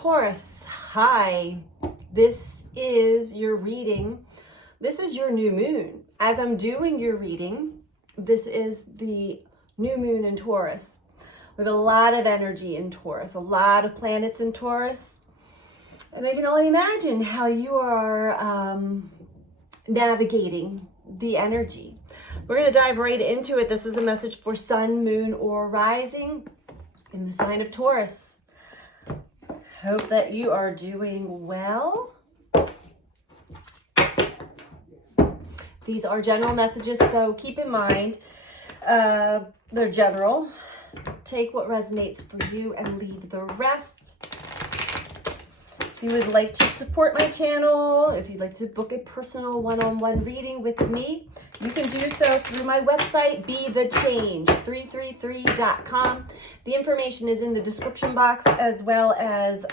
Taurus, hi. This is your reading. This is your new moon. As I'm doing your reading, this is the new moon in Taurus with a lot of energy in Taurus, a lot of planets in Taurus. And I can only imagine how you are navigating the energy. We're going to dive right into it. This is a message for sun, moon, or rising in the sign of Taurus. Hope that you are doing well. These are general messages, so keep in mind they're general. Take what resonates for you and leave the rest. If you would like to support my channel, if you'd like to book a personal one-on-one reading with me, you can do so through my website, BeTheChange333.com. The information is in the description box, as well as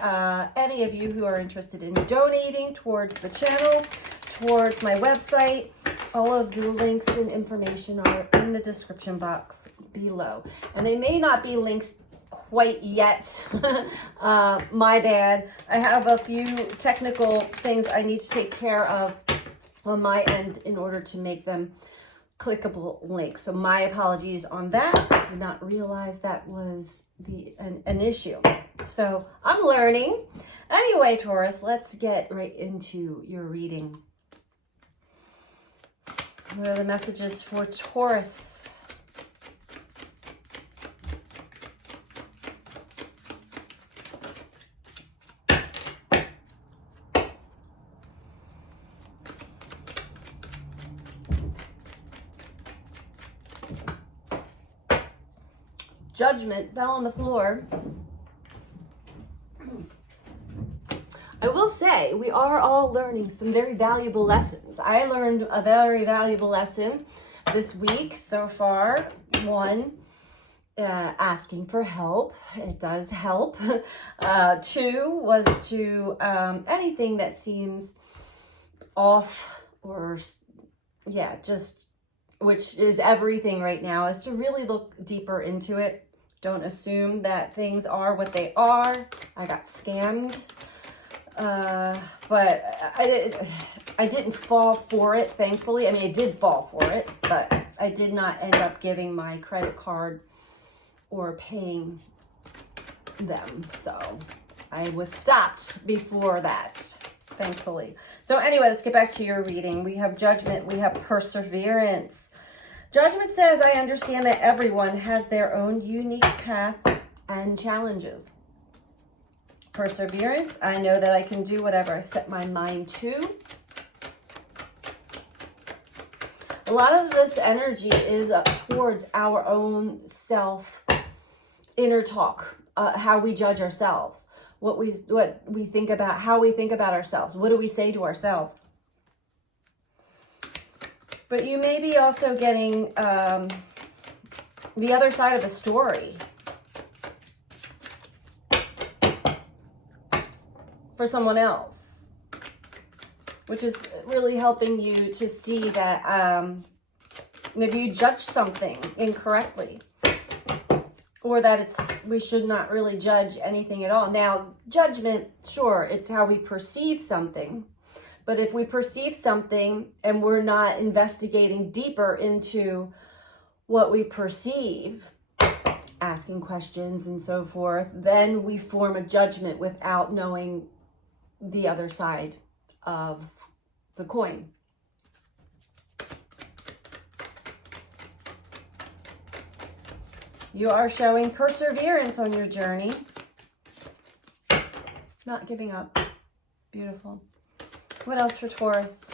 any of you who are interested in donating towards the channel, towards my website. All of the links and information are in the description box below. And they may not be links quite yet. My bad. I have a few technical things I need to take care of on my end in order to make them clickable links. So my apologies on that. I did not realize that was an issue. So I'm learning. Anyway, Taurus, let's get right into your reading. What are the messages for Taurus? Judgment fell on the floor. I will say we are all learning some very valuable lessons. I learned a very valuable lesson this week so far. One, asking for help. It does help. Two was to anything that seems off or just which is everything right now, is to really look deeper into it. Don't assume that things are what they are. I got scammed. But I didn't fall for it, thankfully. I mean, I did fall for it, but I did not end up giving my credit card or paying them. So I was stopped before that, thankfully. So anyway, let's get back to your reading. We have judgment. We have perseverance. Judgment says, I understand that everyone has their own unique path and challenges. Perseverance, I know that I can do whatever I set my mind to. A lot of this energy is towards our own inner talk, how we judge ourselves, what we think about, how we think about ourselves. What do we say to ourselves? But you may be also getting the other side of the story for someone else, which is really helping you to see that maybe you judge something incorrectly, or that we should not really judge anything at all. Now, judgment, sure, it's how we perceive something. But if we perceive something and we're not investigating deeper into what we perceive, asking questions and so forth, then we form a judgment without knowing the other side of the coin. You are showing perseverance on your journey. Not giving up. Beautiful. What else for Taurus?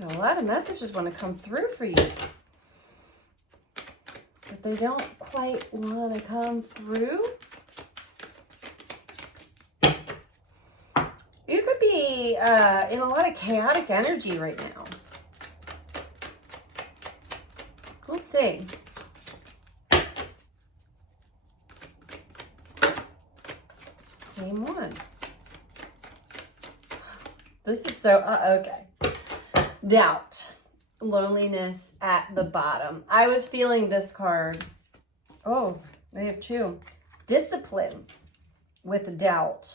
A lot of messages want to come through for you, but they don't quite want to come through. You could be in a lot of chaotic energy right now. We'll see. Same one. This is so, okay. Doubt, loneliness at the bottom. I was feeling this card Oh, I have two. Discipline with doubt.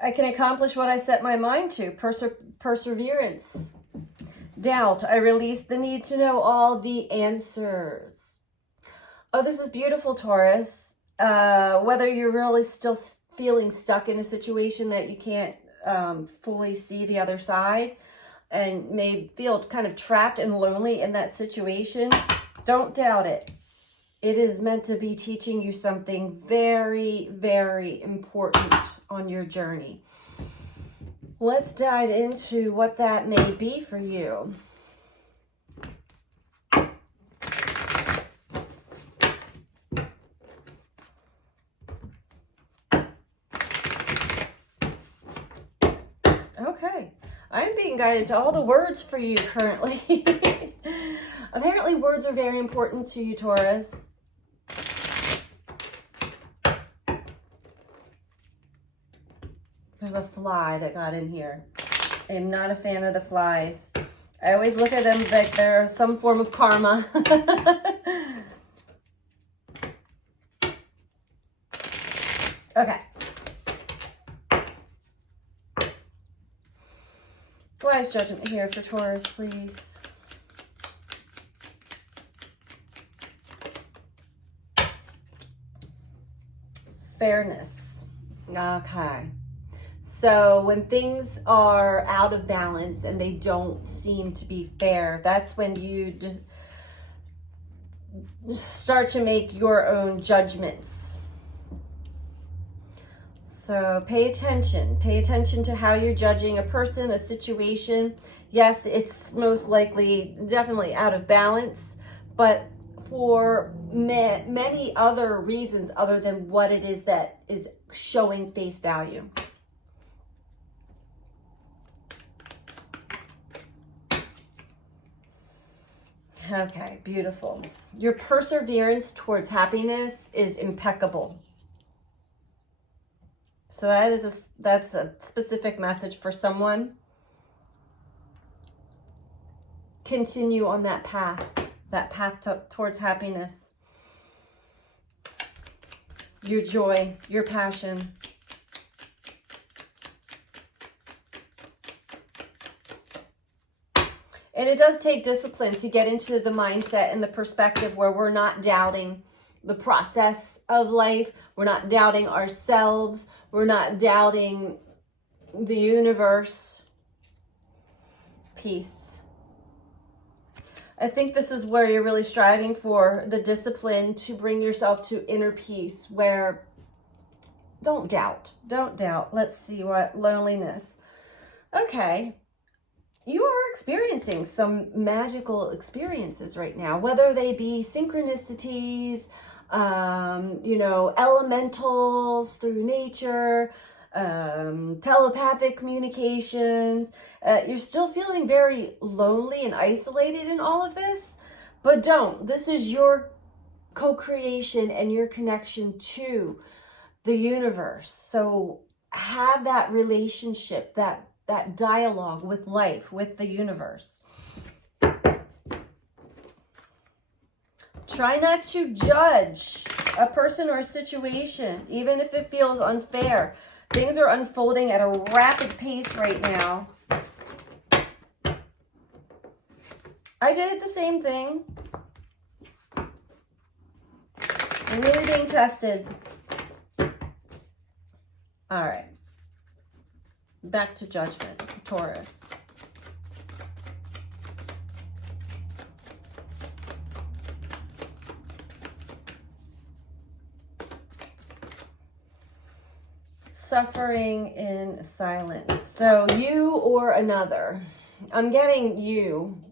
I can accomplish what I set my mind to. Perseverance. Doubt. I release the need to know all the answers. Oh, this is beautiful, Taurus. Whether you're really still feeling stuck in a situation that you can't fully see the other side and may feel kind of trapped and lonely in that situation, don't doubt it. It is meant to be teaching you something very, very important on your journey. Let's dive into what that may be for you. Okay, I'm being guided to all the words for you currently. Apparently words are very important to you, Taurus. There's a fly that got in here. I am not a fan of the flies. I always look at them like they're some form of karma. Okay. Wise judgment here for Taurus, please. Fairness. Okay. So when things are out of balance and they don't seem to be fair, that's when you just start to make your own judgments. So pay attention. Pay attention to how you're judging a person, a situation. Yes, it's most likely definitely out of balance, but for many other reasons other than what it is that is showing face value. Okay, beautiful. Your perseverance towards happiness is impeccable. So that's a specific message for someone. Continue on that path towards happiness. Your joy, your passion. And it does take discipline to get into the mindset and the perspective where we're not doubting the process of life. We're not doubting ourselves. We're not doubting the universe. Peace. I think this is where you're really striving for the discipline to bring yourself to inner peace, where don't doubt. Don't doubt. Let's see what loneliness. Okay. You are experiencing some magical experiences right now, whether they be synchronicities, elementals through nature, telepathic communications. You're still feeling very lonely and isolated in all of this, but don't. This is your co-creation and your connection to the universe. So have that relationship, that dialogue with life, with the universe. Try not to judge a person or a situation, even if it feels unfair. Things are unfolding at a rapid pace right now. I did the same thing. I'm really being tested. All right. Back to judgment, Taurus. Suffering in silence. So you or another. I'm getting you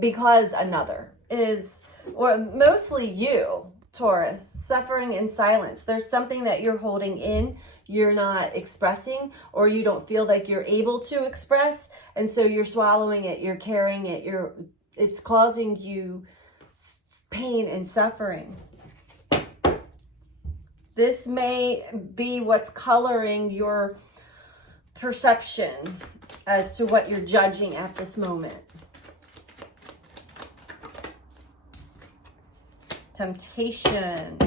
because another is, or mostly you, Taurus, suffering in silence. There's something that you're holding in, you're not expressing, or you don't feel like you're able to express, and so you're swallowing it, you're carrying it, it's causing you pain and suffering. This may be what's coloring your perception as to what you're judging at this moment. Temptation.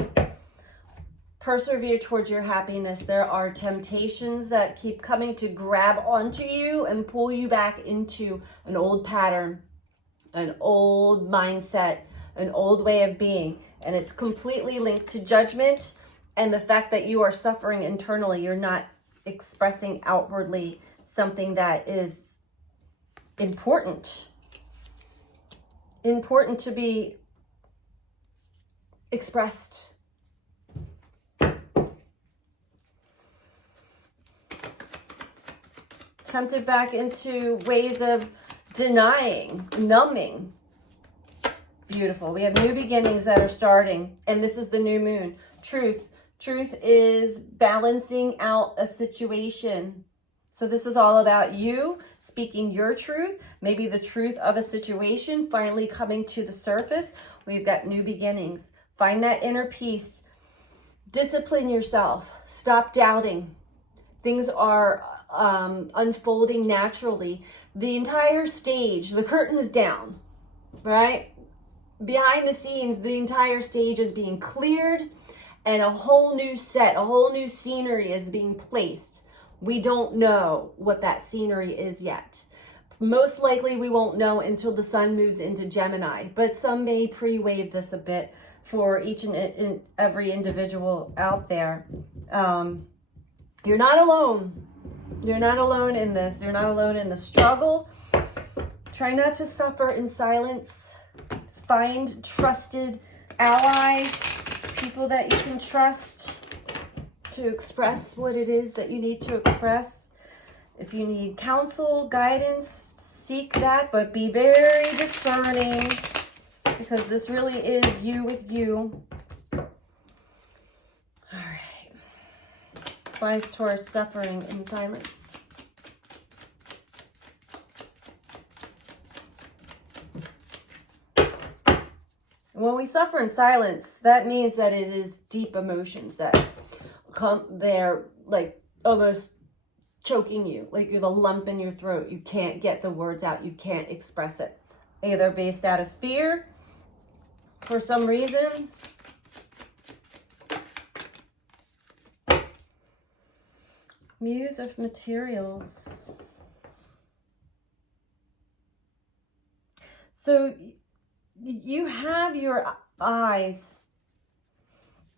Persevere towards your happiness. There are temptations that keep coming to grab onto you and pull you back into an old pattern, an old mindset, an old way of being. And it's completely linked to judgment and the fact that you are suffering internally. You're not expressing outwardly something that is important to be expressed. Tempted back into ways of denying, numbing. Beautiful. We have new beginnings that are starting, and this is the new moon. Truth. Truth is balancing out a situation. So this is all about you speaking your truth, maybe the truth of a situation finally coming to the surface. We've got new beginnings. Find that inner peace. Discipline yourself. Stop doubting. Things are unfolding naturally. The entire stage, the curtain is down, right? Behind the scenes, the entire stage is being cleared and a whole new set, a whole new scenery is being placed. We don't know what that scenery is yet. Most likely we won't know until the sun moves into Gemini, but some may pre-wave this a bit for each and every individual out there. You're not alone. You're not alone in this. You're not alone in the struggle. Try not to suffer in silence. Find trusted allies, people that you can trust to express what it is that you need to express. If you need counsel, guidance, seek that, but be very discerning because this really is you with you. Why is Taurus suffering in silence? When we suffer in silence, that means that it is deep emotions that come there, like almost choking you, like you have a lump in your throat. You can't get the words out. You can't express it. Either based out of fear for some reason, Muse of Materials. So you have your eyes.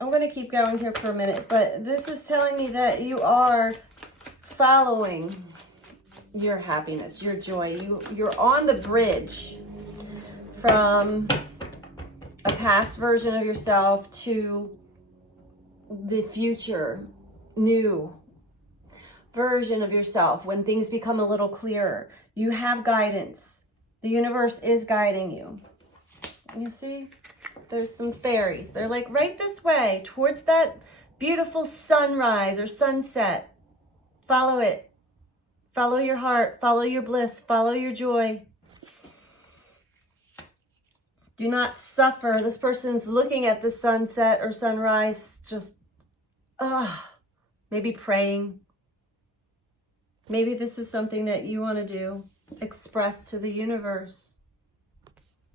I'm going to keep going here for a minute, but this is telling me that you are following your happiness, your joy. You're on the bridge from a past version of yourself to the future, new version of yourself when things become a little clearer. You have guidance. The universe is guiding you. You see, there's some fairies. They're like right this way towards that beautiful sunrise or sunset. Follow it. Follow your heart. Follow your bliss. Follow your joy. Do not suffer. This person's looking at the sunset or sunrise, just, maybe praying. Maybe this is something that you want to do. Express to the universe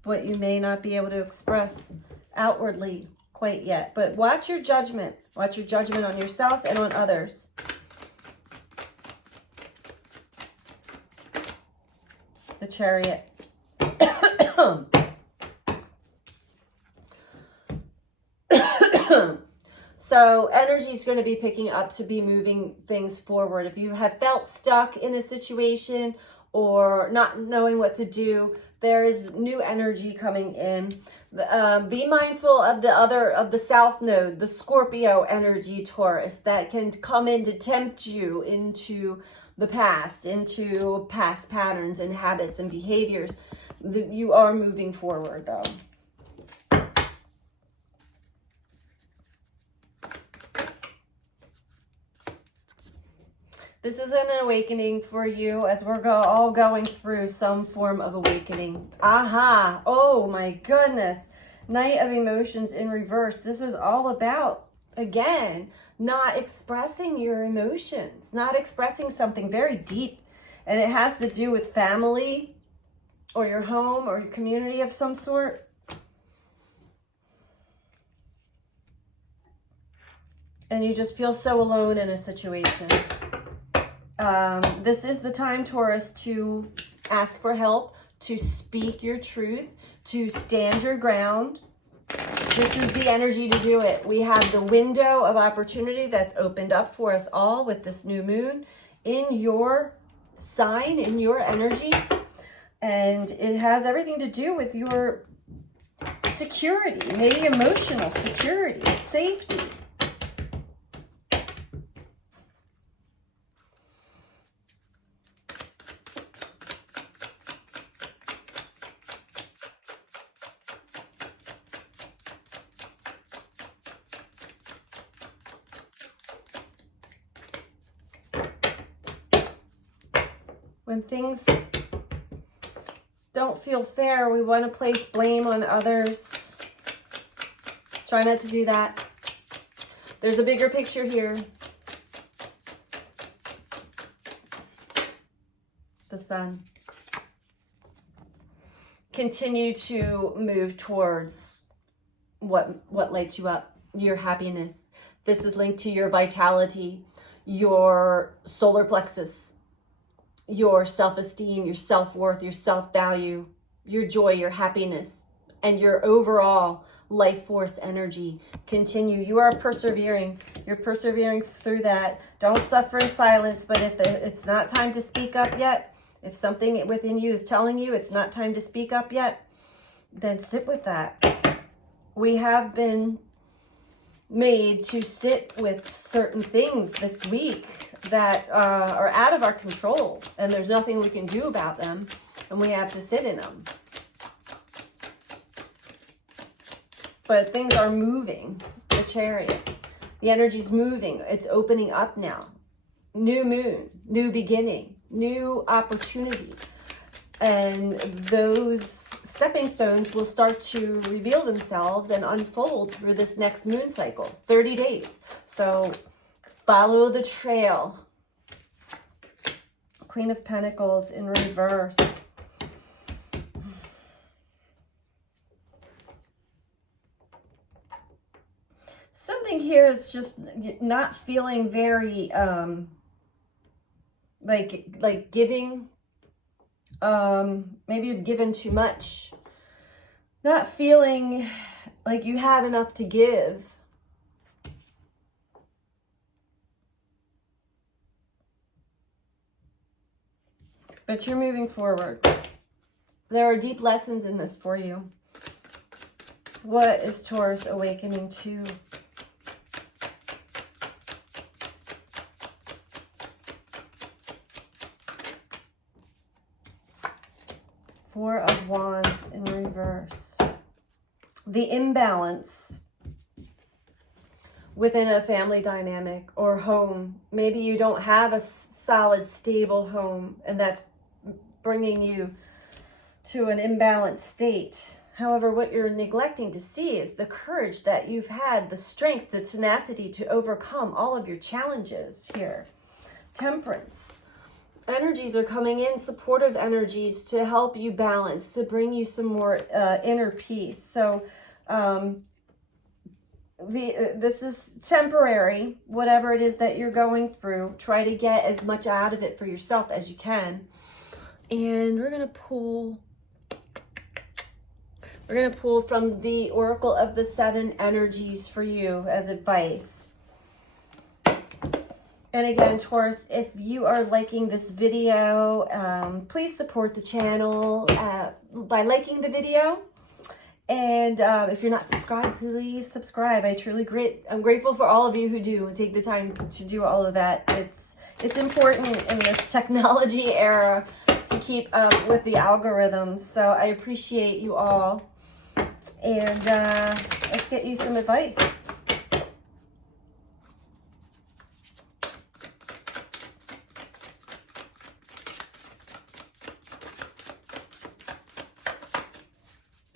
what you may not be able to express outwardly quite yet. But watch your judgment. Watch your judgment on yourself and on others. The Chariot. So energy is going to be picking up to be moving things forward. If you have felt stuck in a situation or not knowing what to do, there is new energy coming in. Be mindful of the South Node, the Scorpio energy, Taurus, that can come in to tempt you into the past, into past patterns and habits and behaviors. You are moving forward, though. This is an awakening for you as we're all going through some form of awakening. Aha! Oh my goodness. Knight of Emotions in reverse. This is all about, again, not expressing your emotions, not expressing something very deep. And it has to do with family or your home or your community of some sort. and you just feel so alone in a situation. This is the time, Taurus, to ask for help, to speak your truth, to stand your ground. This is the energy to do it. We have the window of opportunity that's opened up for us all with this new moon in your sign, in your energy. And it has everything to do with your security, maybe emotional security, safety. When things don't feel fair, we want to place blame on others. Try not to do that. There's a bigger picture here. The sun. Continue to move towards what lights you up, your happiness. This is linked to your vitality, your solar plexus, your self-esteem, your self-worth, your self-value, your joy, your happiness, and your overall life force energy. Continue. You are persevering. You're persevering through that. Don't suffer in silence, but if it's not time to speak up yet, if something within you is telling you it's not time to speak up yet, then sit with that. We have been made to sit with certain things this week that are out of our control, and there's nothing we can do about them, and we have to sit in them. But things are moving. The Chariot, the energy's moving. It's opening up now. New moon, new beginning, new opportunity, and those stepping stones will start to reveal themselves and unfold through this next moon cycle, 30 days. So follow the trail. Queen of Pentacles in reverse. Something here is just not feeling very like giving. Maybe you've given too much. Not feeling like you have enough to give. But you're moving forward. There are deep lessons in this for you. What is Taurus awakening to? Four of Wands in reverse. The imbalance within a family dynamic or home. Maybe you don't have a solid, stable home, and that's bringing you to an imbalanced state. However, what you're neglecting to see is the courage that you've had, the strength, the tenacity to overcome all of your challenges here. Temperance. Energies are coming in, supportive energies to help you balance, to bring you some more inner peace. So this is temporary, whatever it is that you're going through. Try to get as much out of it for yourself as you can. And we're going to pull from the Oracle of the Seven Energies for you as advice. And again, Taurus, if you are liking this video, please support the channel by liking the video. And if you're not subscribed, please subscribe. I'm grateful for all of you who do take the time to do all of that. It's important in this technology era to keep up with the algorithms. So I appreciate you all. And let's get you some advice.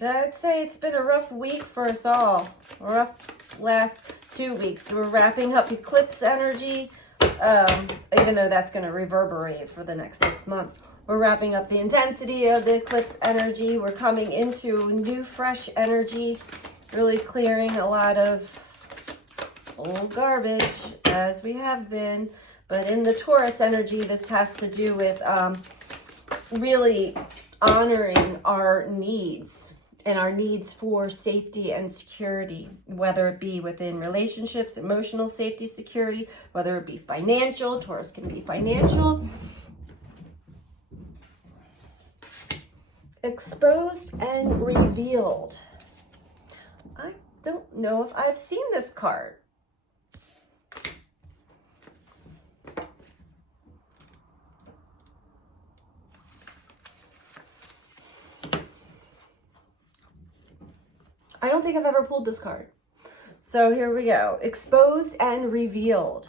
I'd say it's been a rough week for us all. A rough last 2 weeks. We're wrapping up eclipse energy, even though that's going to reverberate for the next 6 months. We're wrapping up the intensity of the eclipse energy. We're coming into new, fresh energy, really clearing a lot of old garbage, as we have been. But in the Taurus energy, this has to do with really honoring our needs and our needs for safety and security, whether it be within relationships, emotional safety, security, whether it be financial. Taurus can be financial. Exposed and revealed. I don't know if I've seen this card. I don't think I've ever pulled this card. So here we go. Exposed and revealed.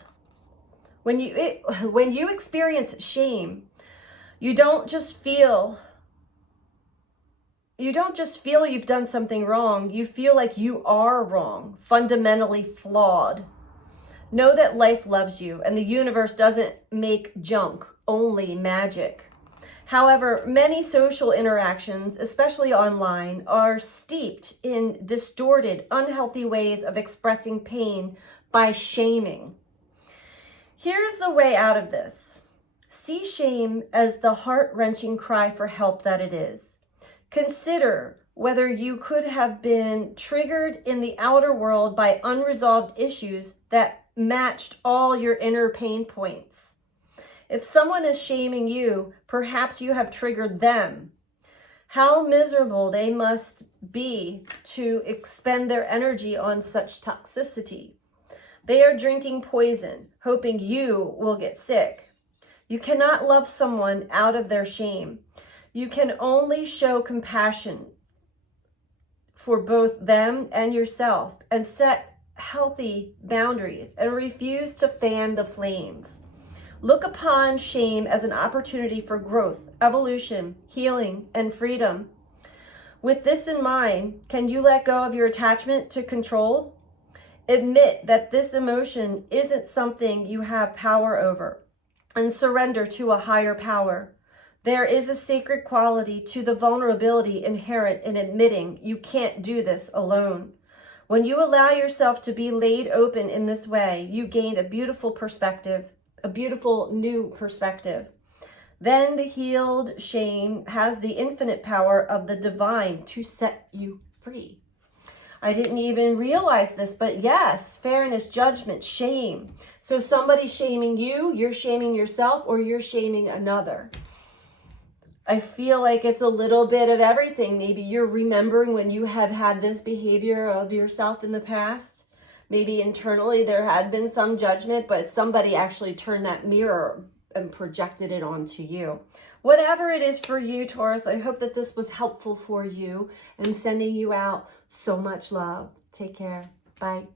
When you experience shame, you don't just feel you've done something wrong. You feel like you are wrong, fundamentally flawed. Know that life loves you and the universe doesn't make junk, only magic. However, many social interactions, especially online, are steeped in distorted, unhealthy ways of expressing pain by shaming. Here's the way out of this. See shame as the heart-wrenching cry for help that it is. Consider whether you could have been triggered in the outer world by unresolved issues that matched all your inner pain points. If someone is shaming you, perhaps you have triggered them. How miserable they must be to expend their energy on such toxicity. They are drinking poison, hoping you will get sick. You cannot love someone out of their shame. You can only show compassion for both them and yourself and set healthy boundaries and refuse to fan the flames. Look upon shame as an opportunity for growth, evolution, healing, and freedom. With this in mind, can you let go of your attachment to control? Admit that this emotion isn't something you have power over and surrender to a higher power. There is a sacred quality to the vulnerability inherent in admitting you can't do this alone. When you allow yourself to be laid open in this way, you gain a beautiful perspective, a beautiful new perspective. Then the healed shame has the infinite power of the divine to set you free. I didn't even realize this, but yes, fairness, judgment, shame. So somebody's shaming you, you're shaming yourself, or you're shaming another. I feel like it's a little bit of everything. Maybe you're remembering when you have had this behavior of yourself in the past. Maybe internally there had been some judgment, but somebody actually turned that mirror and projected it onto you. Whatever it is for you, Taurus, I hope that this was helpful for you. I'm sending you out so much love. Take care. Bye.